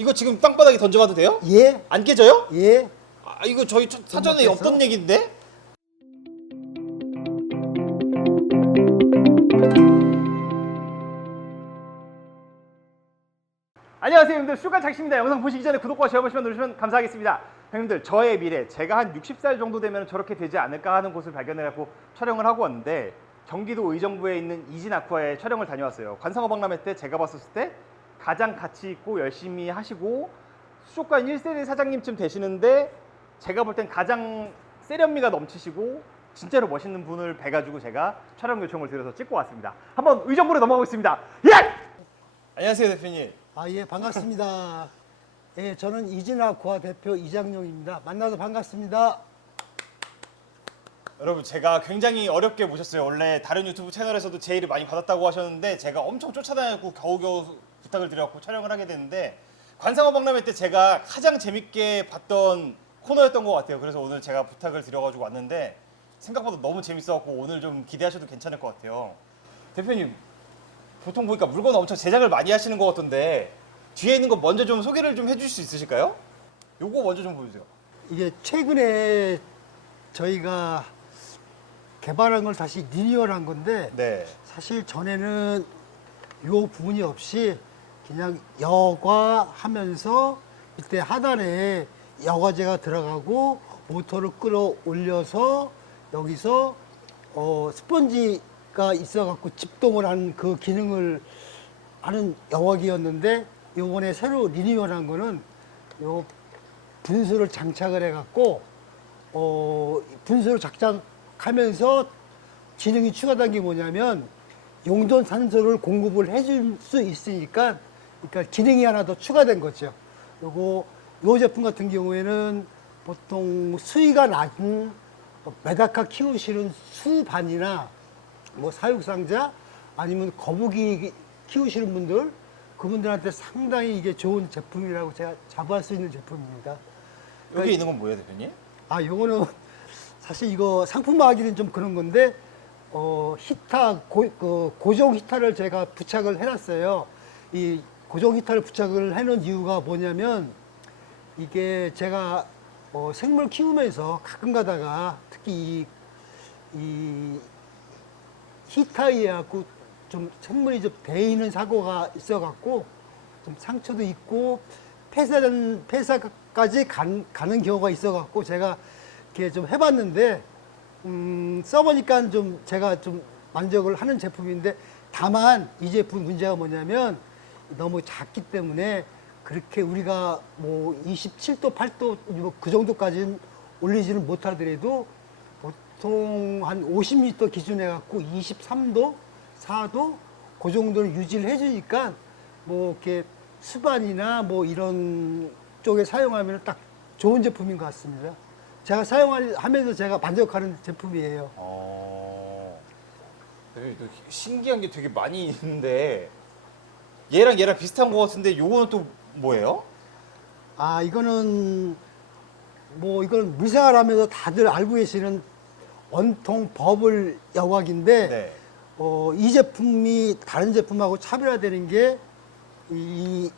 이거 지금 땅바닥에 던져봐도 돼요? 예, 안 깨져요? 예. 아, 이거 저희 사전에 깼어? 없던 얘기인데? 안녕하세요 형님들, 슈가 장씨입니다. 영상 보시기 전에 구독과 좋아요 버튼 누르시면 감사하겠습니다. 형님들, 저의 미래, 제가 한 60살 정도 되면 저렇게 되지 않을까 하는 곳을 발견해갖고 촬영을 하고 왔는데, 경기도 의정부에 있는 이진아쿠아에 촬영을 다녀왔어요. 관상어박람회 때 제가 봤었을 때 가장 가치 있고 열심히 하시고 수족관 1세대 사장님쯤 되시는데, 제가 볼 땐 가장 세련미가 넘치시고 진짜로 멋있는 분을 뵈가지고 제가 촬영 요청을 드려서 찍고 왔습니다. 한번 의정부로 넘어가고 있습니다. 예! 안녕하세요, 대표님. 아, 예, 반갑습니다. 예, 저는 이진아쿠아 대표 이장용입니다. 만나서 반갑습니다. 여러분, 제가 굉장히 어렵게 모셨어요. 원래 다른 유튜브 채널에서도 제의를 많이 받았다고 하셨는데 제가 엄청 쫓아다녔고 겨우겨우 부탁을 드려갖고 촬영을 하게 됐는데, 관상어박람회 때 제가 가장 재밌게 봤던 코너였던 것 같아요. 그래서 오늘 제가 부탁을 드려가지고 왔는데 생각보다 너무 재밌어갖고 오늘 좀 기대하셔도 괜찮을 것 같아요. 대표님, 보통 보니까 물건 엄청 제작을 많이 하시는 것 같던데 뒤에 있는 거 먼저 좀 소개를 좀 해주실 수 있으실까요? 요거 먼저 좀 보여주세요. 이게 최근에 저희가 개발한 걸 다시 리뉴얼한 건데, 네. 사실 전에는 요 부분이 없이 그냥 여과하면서 이때 하단에 여과제가 들어가고 모터를 끌어올려서 여기서 스펀지가 있어갖고 집동을 하는 그 기능을 하는 여과기였는데, 요번에 새로 리뉴얼한 거는 요 분수를 장착을 해갖고 분수를 장착하면서 기능이 추가된 게 뭐냐면 용존 산소를 공급을 해줄 수 있으니까, 그러니까 기능이 하나 더 추가된 거죠. 요 제품 같은 경우에는 보통 수위가 낮은 메다카 키우시는 수반이나 뭐 사육상자 아니면 거북이 키우시는 분들, 그분들한테 상당히 이게 좋은 제품이라고 제가 자부할 수 있는 제품입니다. 여기 있는 건 뭐예요, 대표님? 아, 요거는 사실 이거 상품화하기는 좀 그런 건데, 히터, 고정 히터를 제가 부착을 해놨어요. 이 고정 히터를 부착을 해놓은 이유가 뭐냐면, 이게 제가 생물 키우면서 가끔 가다가 특히 이 히터에 갖고 좀 생물이 좀 데이는 사고가 있어갖고 좀 상처도 있고 폐사까지 가는 경우가 있어갖고 제가 이렇게 좀 해봤는데, 써보니까 좀 제가 좀 만족을 하는 제품인데, 다만 이 제품 문제가 뭐냐면 너무 작기 때문에 그렇게 우리가 뭐 27도, 8도 그 정도까지는 올리지는 못하더라도 보통 한 50m 기준에 갖고 23도, 4도 그 정도를 유지를 해주니까 뭐 이렇게 수반이나 뭐 이런 쪽에 사용하면 딱 좋은 제품인 것 같습니다. 제가 사용하면서 제가 만족하는 제품이에요. 대표님, 또 신기한 게 되게 많이 있는데 얘랑 비슷한 것 같은데 요거는 또 뭐예요? 아, 이거는 물생활하면서 다들 알고 계시는 원통 버블 여과기인데, 네. 이 제품이 다른 제품하고 차별화되는 게 이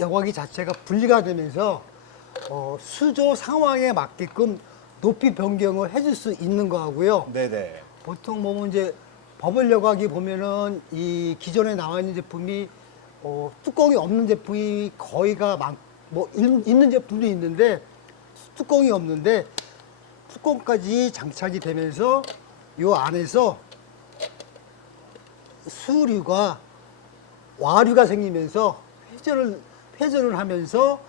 여과기 자체가 분리가 되면서 수조 상황에 맞게끔 높이 변경을 해줄 수 있는 거하고요. 네네. 보통 뭐 이제 버블 여과기 보면은 이 기존에 나와 있는 제품이 뚜껑이 없는 제품이 거의가 있는 제품도 있는데, 뚜껑이 없는데 뚜껑까지 장착이 되면서 요 안에서 수류가 와류가 생기면서 회전을 하면서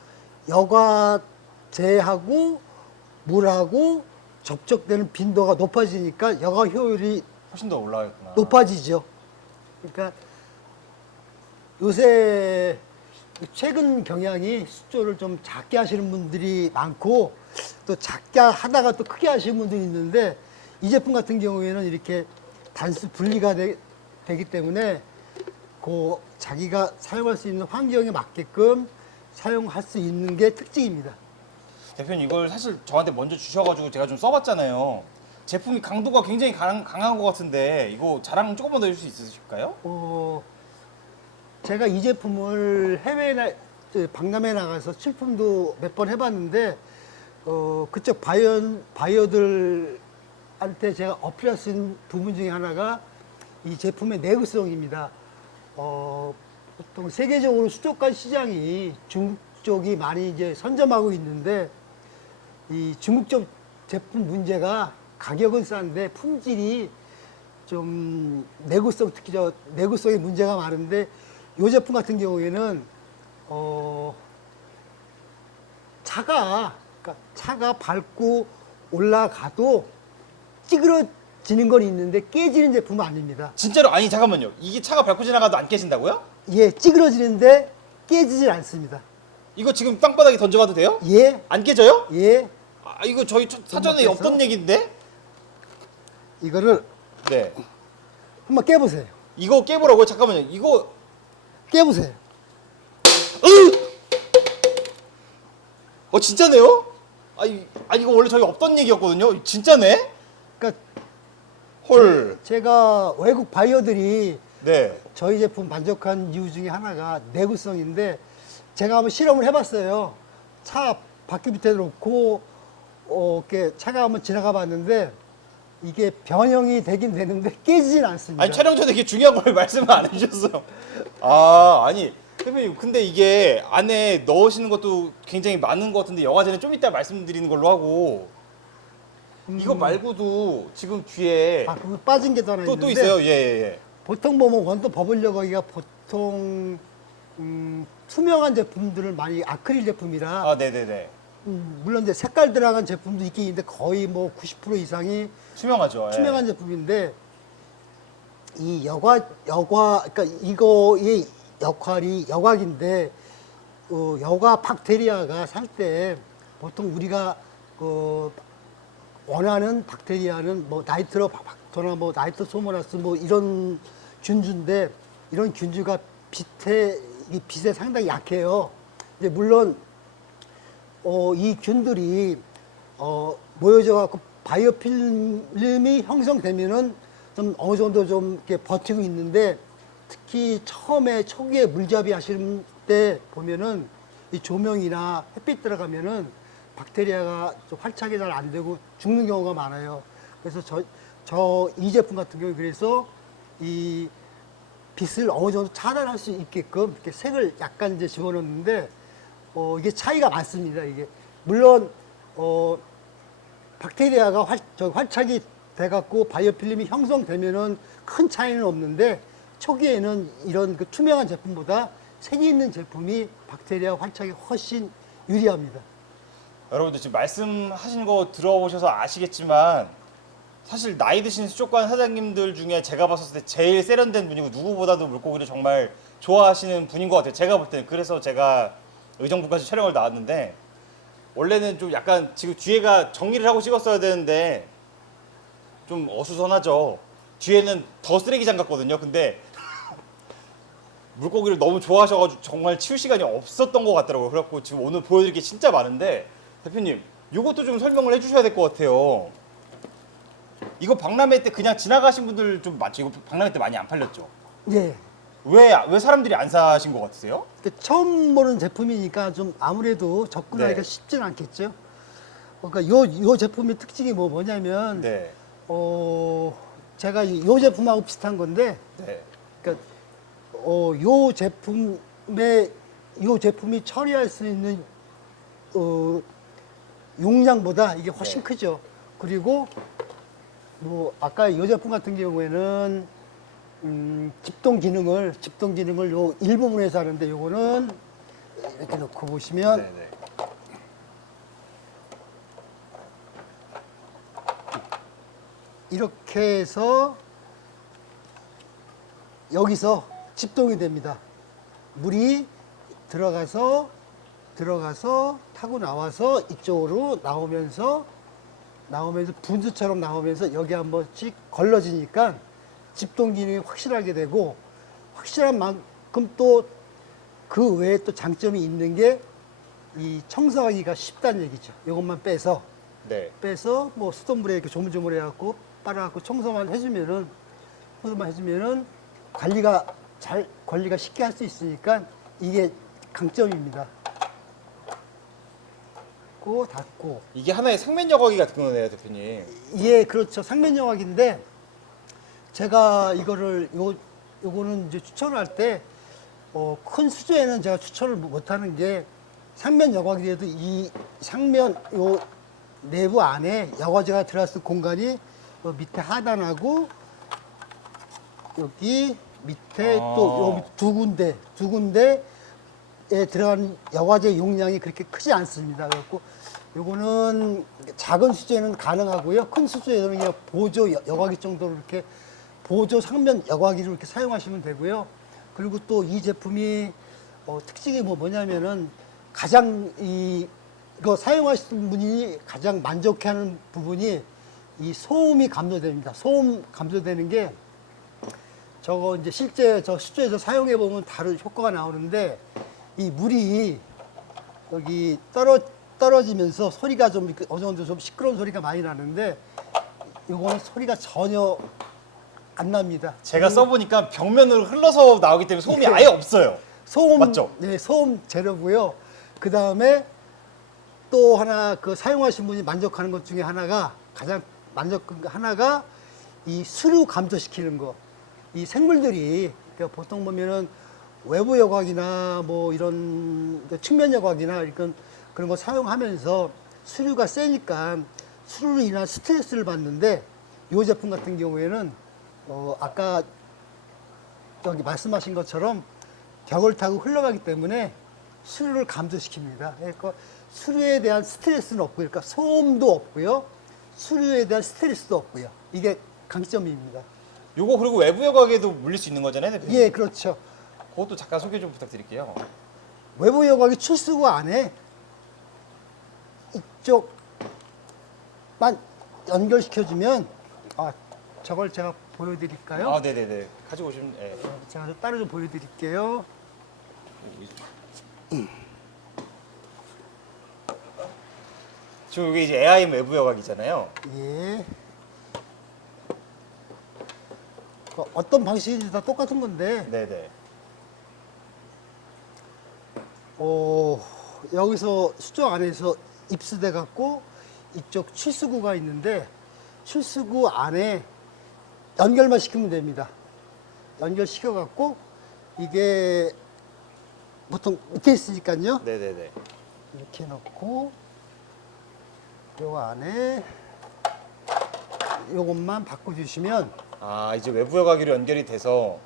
여과제하고 물하고 접촉되는 빈도가 높아지니까 여과 효율이 훨씬 더 올라가겠구나. 높아지죠. 그러니까 요새 최근 경향이 수조를 좀 작게 하시는 분들이 많고, 또 작게 하다가 또 크게 하시는 분들이 있는데, 이 제품 같은 경우에는 이렇게 단수 분리가 되기 때문에 자기가 사용할 수 있는 환경에 맞게끔 사용할 수 있는 게 특징입니다. 대표님, 이걸 사실 저한테 먼저 주셔가지고 제가 좀 써봤잖아요. 제품이 강도가 굉장히 강한 것 같은데 이거 자랑 조금만 더 해줄 수 있으실까요? 제가 이 제품을 해외에 박람회 나가서 출품도 몇 번 해봤는데 그쪽 바이어들한테 제가 어필할 수 있는 부분 중에 하나가 이 제품의 내구성입니다. 보통 세계적으로 수족관 시장이 중국 쪽이 많이 이제 선점하고 있는데 이 중국 쪽 제품 문제가 가격은 싼데 품질이 좀 내구성, 특히 저 내구성에 문제가 많은데 이 제품 같은 경우에는 차가 밟고 올라가도 찌그러지는 건 있는데 깨지는 제품은 아닙니다. 진짜로 아니 잠깐만요. 이게 차가 밟고 지나가도 안 깨진다고요? 예, 찌그러지는데 깨지질 않습니다. 이거 지금 땅바닥에 던져봐도 돼요? 예, 안 깨져요? 예. 아 이거 저희 사전에 깨서? 없던 얘기인데? 이거를 네. 한번 깨보세요. 이거 깨보라고요? 잠깐만요. 이거 깨보세요. 진짜네요? 이거 원래 저희 없던 얘기였거든요. 진짜네? 그러니까 헐. 제가 외국 바이어들이 네. 저희 제품 만족한 이유 중에 하나가 내구성인데 제가 한번 실험을 해봤어요. 차 바퀴 밑에 놓고 이렇게 차가 한번 지나가 봤는데 이게 변형이 되긴 되는데 깨지진 않습니다. 아니 촬영 전에 이게 중요한 걸 말씀을 안 해주셨어요. 아니 대표님 근데 이게 안에 넣으시는 것도 굉장히 많은 것 같은데 여과제는 좀 이따 말씀드리는 걸로 하고 이거 말고도 지금 뒤에 그거 빠진 게 또 하나 또 있는데 있어요. 예. 보통 보면 원두 버블려 거기가 보통 투명한 제품들을 많이 아크릴 제품이라 네네네. 물론 이제 색깔 들어간 제품도 있긴 있는데 거의 뭐 90% 이상이 투명하죠. 예. 투명한 제품인데 이 그러니까 이거의 역할이 여과기인데 여과 박테리아가 살 때 보통 우리가 원하는 박테리아는 뭐 나이트로 박토나 뭐 나이트소모나스 뭐 이런 균주인데 이런 균주가 빛에 상당히 약해요. 이제 물론 이 균들이 모여져 갖고 바이오필름이 형성되면은 좀 어느 정도 좀 이렇게 버티고 있는데 특히 초기에 물잡이 하시는 때 보면은 이 조명이나 햇빛 들어가면은 박테리아가 좀 활착이 잘 안 되고 죽는 경우가 많아요. 그래서 이 제품 같은 경우 그래서 이 빛을 어느 정도 차단할 수 있게끔 이렇게 색을 약간 이제 집어넣는데 이게 차이가 많습니다. 이게 물론 박테리아가 활착이 돼갖고 바이오필름이 형성되면은 큰 차이는 없는데 초기에는 이런 그 투명한 제품보다 색이 있는 제품이 박테리아 활착이 훨씬 유리합니다. 여러분들 지금 말씀하신 거 들어보셔서 아시겠지만 사실 나이 드신 수족관 사장님들 중에 제가 봤을 때 제일 세련된 분이고 누구보다도 물고기를 정말 좋아하시는 분인 것 같아요. 제가 볼 때는. 그래서 제가 의정부까지 촬영을 나왔는데 원래는 좀 약간 지금 뒤에가 정리를 하고 찍었어야 되는데 좀 어수선하죠. 뒤에는 더 쓰레기장 같거든요. 근데 물고기를 너무 좋아하셔가지고 정말 치울 시간이 없었던 것 같더라고요. 그래갖고 지금 오늘 보여드릴 게 진짜 많은데 대표님 이것도 좀 설명을 해주셔야 될 것 같아요. 이거 박람회 때 그냥 지나가신 분들 좀 많죠. 이거 박람회 때 많이 안 팔렸죠. 예. 왜 사람들이 안 사신 것 같으세요? 처음 보는 제품이니까 좀 아무래도 접근하기가 네. 쉽진 않겠죠. 그러니까 요 제품의 특징이 뭐냐면 네. 제가 요 제품하고 비슷한 건데 네. 그러니까 요 제품이 처리할 수 있는 용량보다 이게 훨씬 네. 크죠. 그리고 뭐 아까 이 제품 같은 경우에는 집동 기능을 요 일부분에서 하는데 요거는 이렇게 놓고 보시면 네네. 이렇게 해서 여기서 집동이 됩니다. 물이 들어가서 타고 나와서 이쪽으로 나오면서 분수처럼 나오면서 여기 한 번씩 걸러지니까 집동 기능이 확실하게 되고 확실한 만큼 또 그 외에 또 장점이 있는 게 이 청소하기가 쉽다는 얘기죠. 이것만 빼서 네. 뭐 수돗물에 이렇게 조물조물해갖고 빨아갖고 청소만 해주면은 관리가 쉽게 할 수 있으니까 이게 강점입니다. 닫고 닫고. 이게 하나의 상면 여과기 같은 거네요, 대표님. 예, 그렇죠. 상면 여과기인데 제가 이거를 요거는 이제 추천을 할 때 큰 수조에는 제가 추천을 못 하는 게 상면 여과기에도 이 상면 요 내부 안에 여과제가 들어갔을 공간이 요 밑에 하단하고 여기 밑에 또 요 두 군데에 들어간 여과제 용량이 그렇게 크지 않습니다. 그래갖고 요거는 작은 수조에는 가능하고요. 큰 수조에는 그냥 보조 여과기 정도로 이렇게 보조 상면 여과기를 이렇게 사용하시면 되고요. 그리고 또 이 제품이 특징이 뭐냐면은 가장 이거 사용하시는 분이 가장 만족해하는 부분이 이 소음이 감소됩니다. 소음 감소되는 게 저거 이제 실제 저 수조에서 사용해 보면 다른 효과가 나오는데 이 물이 여기 떨어지면서 소리가 좀 어느 정도 좀 시끄러운 소리가 많이 나는데 요거는 소리가 전혀 안 납니다. 제가 써보니까 벽면으로 흘러서 나오기 때문에 소음이 아예 없어요. 소음 맞죠? 네, 소음 제로고요. 그 다음에 또 하나 그 사용하신 분이 만족하는 것 중에 하나가 가장 만족한 거 하나가 이 수류 감소시키는 거. 이 생물들이 그러니까 보통 보면은 외부 여과기나 뭐 이런 측면 여과기나 이런 그런 거 사용하면서 수류가 세니까 수류로 인한 스트레스를 받는데 이 제품 같은 경우에는 아까 여기 말씀하신 것처럼 벽을 타고 흘러가기 때문에 수류를 감소시킵니다. 그러니까 수류에 대한 스트레스는 없고요. 그러니까 소음도 없고요. 수류에 대한 스트레스도 없고요. 이게 강점입니다. 요거 그리고 외부 여과기에도 물릴 수 있는 거잖아요, 대표님. 예, 그렇죠. 그것도 잠깐 소개 좀 부탁드릴게요. 외부 여과기 출수구 안에 이쪽만 연결시켜주면 저걸 제가 보여드릴까요? 아, 네네네. 가지고 오시면. 예. 제가 좀 따로 좀 보여드릴게요. 지금 이게 이제 AIM 외부 여과기잖아요. 예. 어떤 방식인지 다 똑같은 건데 네네. 여기서 수조 안에서 입수돼 갖고 이쪽 출수구가 있는데 출수구 안에 연결만 시키면 됩니다. 연결시켜 갖고 이게 보통 밑에 있으니까요. 네네네. 이렇게 넣고 요 안에 요것만 바꿔주시면 아, 이제 외부 여과기로 연결이 돼서.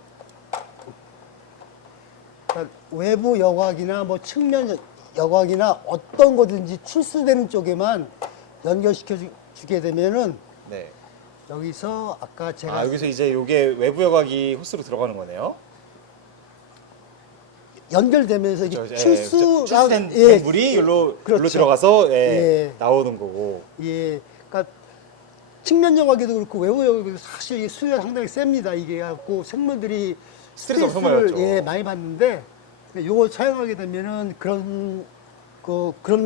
그러니까 외부 여과기나 뭐 측면 여과기나 어떤 거든지 출수되는 쪽에만 연결시켜 주게 되면은 네. 여기서 아까 제가 아, 여기서 이제 요게 외부 여과기 호스로 들어가는 거네요. 연결되면서 이게 그렇죠. 예, 출수랑 출수된 물이 여기로 그렇죠. 들어가서 예. 나오는 거고. 예, 그러니까 측면 여과기도 그렇고 외부 여과기도 사실 이 수위가 상당히 셉니다. 이게 갖고 생물들이 스트레스 엄청 많이 받죠. 예, 많이 받는데 요거 사용하게 되면은 그런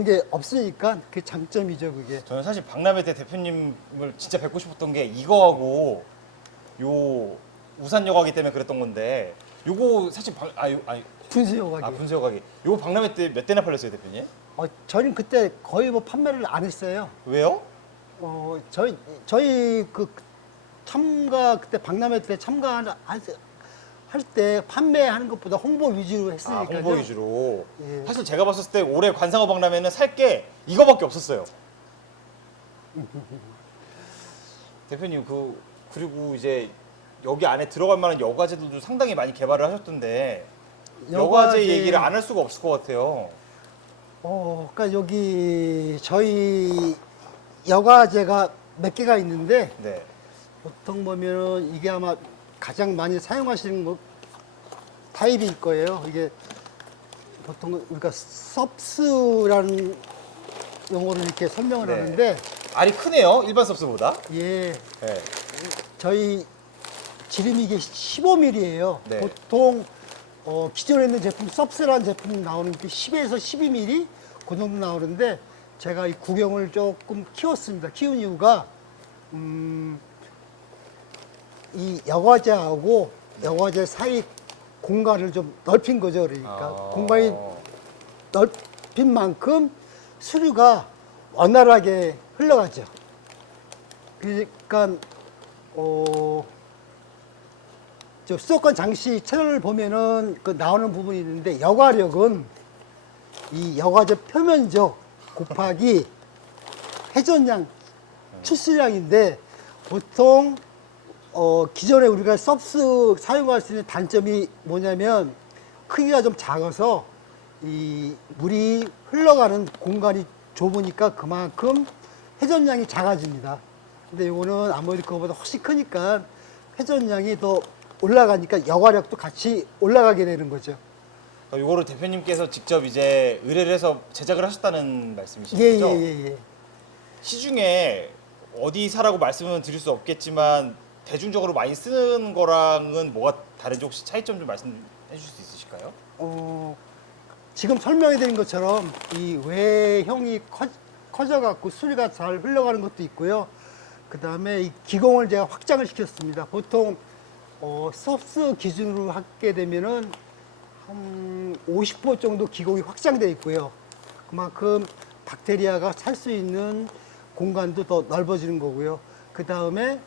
게 없으니까 그게 장점이죠, 그게. 저는 사실 박람회 때 대표님을 진짜 뵙고 싶었던 게 이거하고 요 우산 여과기 때문에 그랬던 건데 요거 사실 분수 여과기. 분수 여과기 요거 박람회 때 몇 대나 팔렸어요, 대표님? 저는 그때 거의 뭐 판매를 안 했어요. 왜요? 저희 그 그때 박람회 때 할 때 판매하는 것보다 홍보 위주로 했으니까요. 홍보 위주로. 예. 사실 제가 봤을 때 올해 관상어 박람회는 살 게 이거밖에 없었어요. 대표님 그리고 이제 여기 안에 들어갈 만한 여과제들도 상당히 많이 개발을 하셨던데 여과제 얘기를 안 할 수가 없을 것 같아요. 그러니까 여기 저희 여과제가 몇 개가 있는데 네. 보통 보면은 이게 아마 가장 많이 사용하시는 거 타입일 거예요. 이게 보통 우리가 섭스라는 용어를 이렇게 설명을 네. 하는데 알이 크네요, 일반 섭스보다. 예, 네. 저희 지름이 이게 15mm예요. 네. 보통 기존에 있는 제품 섭스라는 제품 나오는 게 10에서 12mm 그 정도 나오는데 제가 이 구경을 조금 키웠습니다. 키운 이유가 이 여과제하고 여과제 사이 공간을 좀 넓힌 거죠. 그러니까 공간이 넓힌 만큼 수류가 원활하게 흘러가죠. 그러니까 저 수도권 장시 채널을 보면은 그 나오는 부분이 있는데 여과력은 이 여과제 표면적 곱하기 회전량 출수량인데 보통 기존에 우리가 섭스 사용할 수 있는 단점이 뭐냐면 크기가 좀 작아서 이 물이 흘러가는 공간이 좁으니까 그만큼 회전량이 작아집니다. 근데 이거는 아무래도 그거보다 훨씬 크니까 회전량이 더 올라가니까 여과력도 같이 올라가게 되는 거죠. 요거를 대표님께서 직접 이제 의뢰를 해서 제작을 하셨다는 말씀이신 예, 거죠? 예, 예, 예. 시중에 어디사라고 말씀은 드릴 수 없겠지만 대중적으로 많이 쓰는 거랑은 뭐가 다른지 혹시 차이점 좀 말씀해 주실 수 있으실까요? 지금 설명해 드린 것처럼 이 외형이 커져 갖고 수리가 잘 흘러가는 것도 있고요. 그 다음에 이 기공을 제가 확장을 시켰습니다. 보통 섭스 기준으로 하게 되면은 한 50% 정도 기공이 확장되어 있고요. 그만큼 박테리아가 살 수 있는 공간도 더 넓어지는 거고요. 그 다음에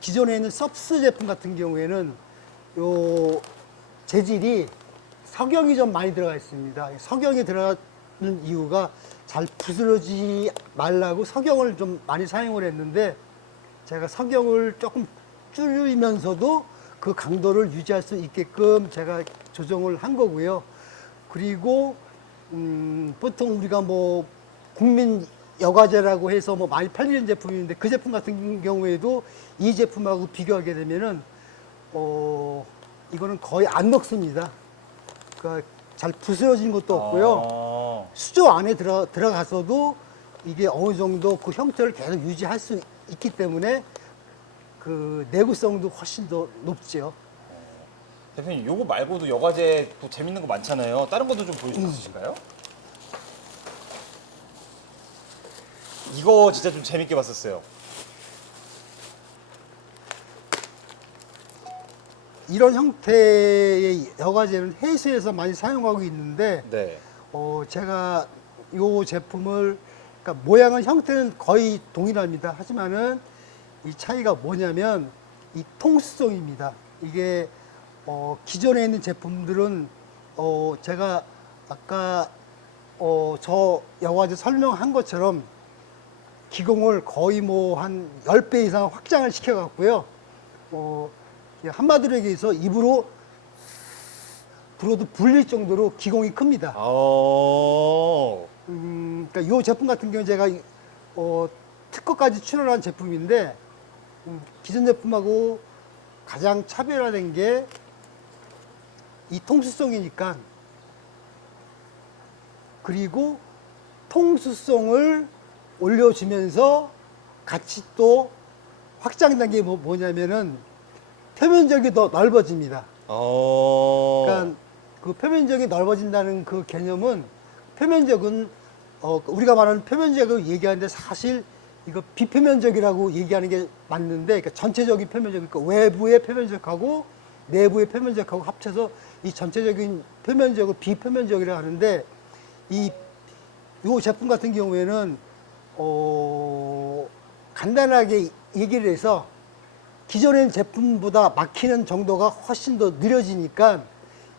기존에 있는 섭스 제품 같은 경우에는 요 재질이 석영이 좀 많이 들어가 있습니다. 석영이 들어가는 이유가 잘 부스러지지 말라고 석영을 좀 많이 사용을 했는데 제가 석영을 조금 줄이면서도 그 강도를 유지할 수 있게끔 제가 조정을 한 거고요. 그리고 보통 우리가 뭐 국민 여과제라고 해서 뭐 많이 팔리는 제품인데 그 제품 같은 경우에도 이 제품하고 비교하게 되면은 이거는 거의 안 녹습니다. 그러니까 잘 부스러진 것도 없고요. 수조 안에 들어가서도 이게 어느 정도 그 형태를 계속 유지할 수 있기 때문에 그 내구성도 훨씬 더 높죠. 대표님 요거 말고도 여과제 또 재밌는 거 많잖아요. 다른 것도 좀 보여줄 수 있으실까요? 이거 진짜 좀 재밌게 봤었어요. 이런 형태의 여과제는 해수에서 많이 사용하고 있는데 네. 제가 이 제품을 그러니까 모양은 형태는 거의 동일합니다. 하지만은 이 차이가 뭐냐면 이 통수성입니다. 이게 기존에 있는 제품들은 제가 아까 저 여과제 설명한 것처럼 기공을 거의 뭐 한 10배 이상 확장을 시켜 갖고요. 한마디로 얘기해서 입으로 불어도 불릴 정도로 기공이 큽니다. 그러니까 이 제품 같은 경우는 제가 특허까지 출원한 제품인데 기존 제품하고 가장 차별화된 게 이 통수성이니까 그리고 통수성을 올려주면서 같이 또 확장된 게 뭐냐면은 표면적이 더 넓어집니다. 그러니까 그 표면적이 넓어진다는 그 개념은 표면적은 우리가 말하는 표면적을 얘기하는데 사실 이거 비표면적이라고 얘기하는 게 맞는데 그러니까 전체적인 표면적, 그러니까 외부의 표면적하고 내부의 표면적하고 합쳐서 이 전체적인 표면적을 비표면적이라고 하는데 이 제품 같은 경우에는 간단하게 얘기를 해서 기존의 제품보다 막히는 정도가 훨씬 더 느려지니까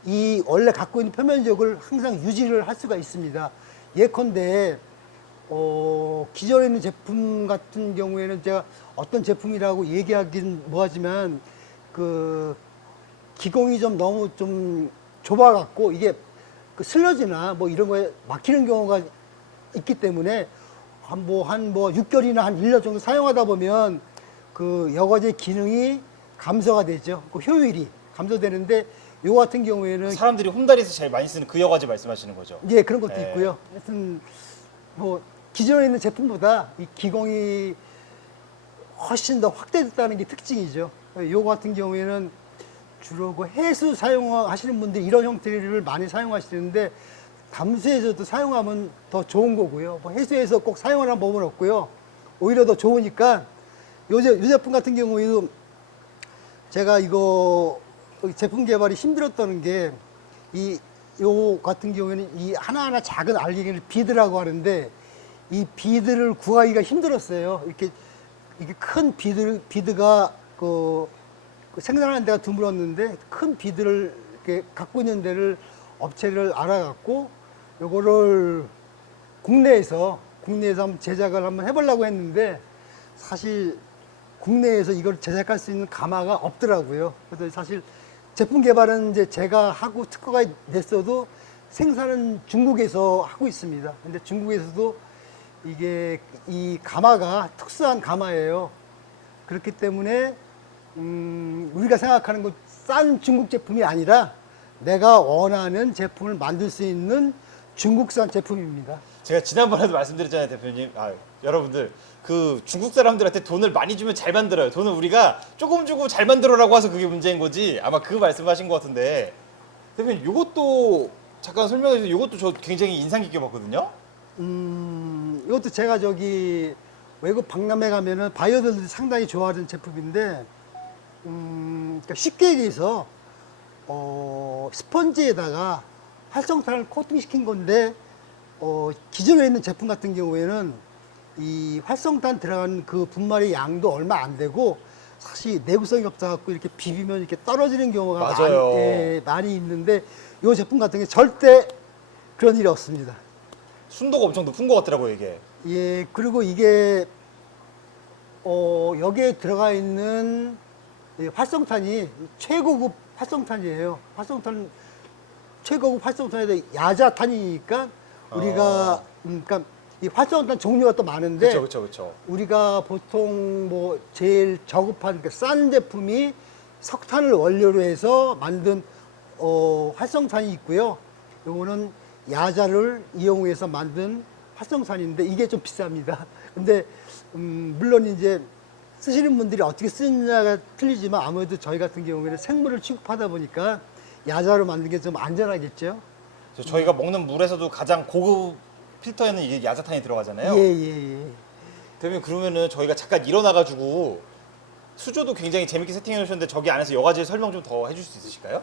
이 원래 갖고 있는 표면적을 항상 유지를 할 수가 있습니다. 예컨대 기존에 있는 제품 같은 경우에는 제가 어떤 제품이라고 얘기하긴 뭐하지만 그 기공이 좀 너무 좀 좁아갖고 이게 그 슬러지나 뭐 이런 거에 막히는 경우가 있기 때문에 한 6개월이나 한 1년 정도 사용하다 보면 그 여과제 기능이 감소가 되죠. 그 효율이 감소되는데 요 같은 경우에는 사람들이 홈다리에서 제일 많이 쓰는 그 여과제 말씀하시는 거죠? 예, 그런 것도 네. 있고요. 하여튼 뭐 기존에 있는 제품보다 이 기공이 훨씬 더 확대됐다는 게 특징이죠. 요 같은 경우에는 주로 그 해수 사용하시는 분들이 이런 형태를 많이 사용하시는데 담수에서도 사용하면 더 좋은 거고요. 뭐 해수에서 꼭 사용하라는 법은 없고요. 오히려 더 좋으니까 요 제품 같은 경우에도 제가 이거 제품 개발이 힘들었다는 게 이 요 같은 경우에는 이 하나하나 작은 알갱이를 비드라고 하는데 이 비드를 구하기가 힘들었어요. 이게 큰 비드가 그 생산하는 데가 드물었는데 큰 비드를 이렇게 갖고 있는 데를 업체를 알아갖고 요거를 국내에서 한번 제작을 한번 해보려고 했는데 사실 국내에서 이걸 제작할 수 있는 가마가 없더라고요. 그래서 사실 제품 개발은 이제 제가 하고 특허가 냈어도 생산은 중국에서 하고 있습니다. 근데 중국에서도 이게 이 가마가 특수한 가마예요. 그렇기 때문에 우리가 생각하는 그 싼 중국 제품이 아니라 내가 원하는 제품을 만들 수 있는 중국산 제품입니다. 제가 지난번에도 말씀드렸잖아요, 대표님. 여러분들 그 중국 사람들한테 돈을 많이 주면 잘 만들어요. 돈을 우리가 조금 주고 잘 만들어라고 해서 그게 문제인 거지. 아마 그 말씀하신 것 같은데 대표님 이것도 잠깐 설명해 주세요. 이것도 저 굉장히 인상 깊게 봤거든요. 이것도 제가 저기 외국 박람회 가면은 바이어들이 상당히 좋아하는 제품인데, 그러니까 쉽게 얘기해서 스펀지에다가 활성탄을 코팅시킨 건데, 기존에 있는 제품 같은 경우에는 이 활성탄 들어간 그 분말의 양도 얼마 안 되고 사실 내구성이 없어갖고 이렇게 비비면 이렇게 떨어지는 경우가 맞아요. 많이 있는데 이 제품 같은 게 절대 그런 일이 없습니다. 순도가 엄청 높은 것 같더라고요, 이게. 예, 그리고 이게 여기에 들어가 있는 이 활성탄이 최고급 활성탄이에요. 최고급 활성탄에다 야자탄이니까 우리가 그러니까 이 활성탄 종류가 또 많은데 그렇죠. 우리가 보통 뭐 제일 저급한 그 싼 제품이 석탄을 원료로 해서 만든 활성탄이 있고요. 요거는 야자를 이용해서 만든 활성탄인데 이게 좀 비쌉니다. 근데 물론 이제 쓰시는 분들이 어떻게 쓰느냐가 틀리지만 아무래도 저희 같은 경우에는 생물을 취급하다 보니까 야자로 만든 게 좀 안전하겠죠. 저희가 먹는 물에서도 가장 고급 필터에는 이게 야자탄이 들어가잖아요. 예. 대표님 그러면은 저희가 잠깐 일어나가지고 수조도 굉장히 재밌게 세팅해 놓으셨는데 저기 안에서 여가지 설명 좀 더 해줄 수 있으실까요? 예.